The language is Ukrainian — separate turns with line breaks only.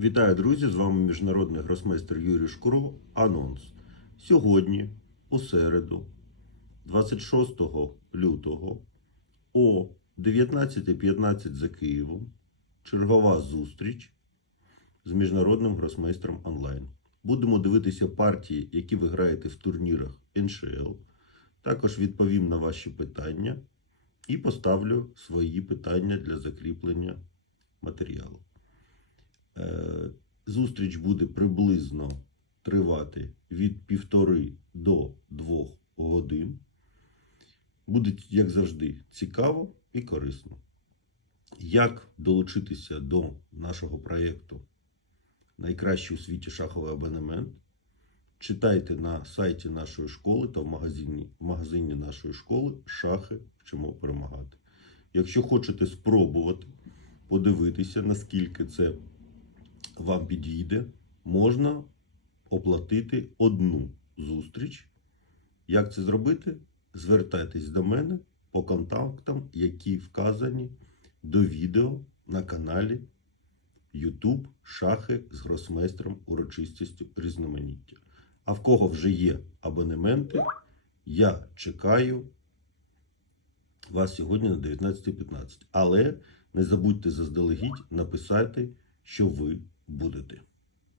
Вітаю, друзі! З вами міжнародний гросмейстер Юрій Шкуро. Анонс. Сьогодні, у середу, 26 лютого, о 19.15 за Києвом, чергова зустріч з міжнародним гросмейстером онлайн. Будемо дивитися партії, які ви граєте в турнірах НШЛ. Також відповім на ваші питання і поставлю свої питання для закріплення матеріалу. Е, Зустріч буде приблизно тривати від півтори до двох годин. Буде, як завжди, цікаво і корисно. Як долучитися до нашого проєкту Найкращий у світі шаховий абонемент? Читайте на сайті нашої школи та в магазині, в магазині нашої школи Шахи вчимо перемагати. Якщо хочете спробувати подивитися, наскільки це вам підійде, можна оплатити одну зустріч. Як це зробити? Звертайтесь до мене по контактам, які вказані до відео на каналі YouTube Шахи з гросмейстером урочистістю різноманіття. А в кого вже є абонементи, я чекаю вас сьогодні на 19.15. Але не забудьте заздалегідь написати, що ви будете.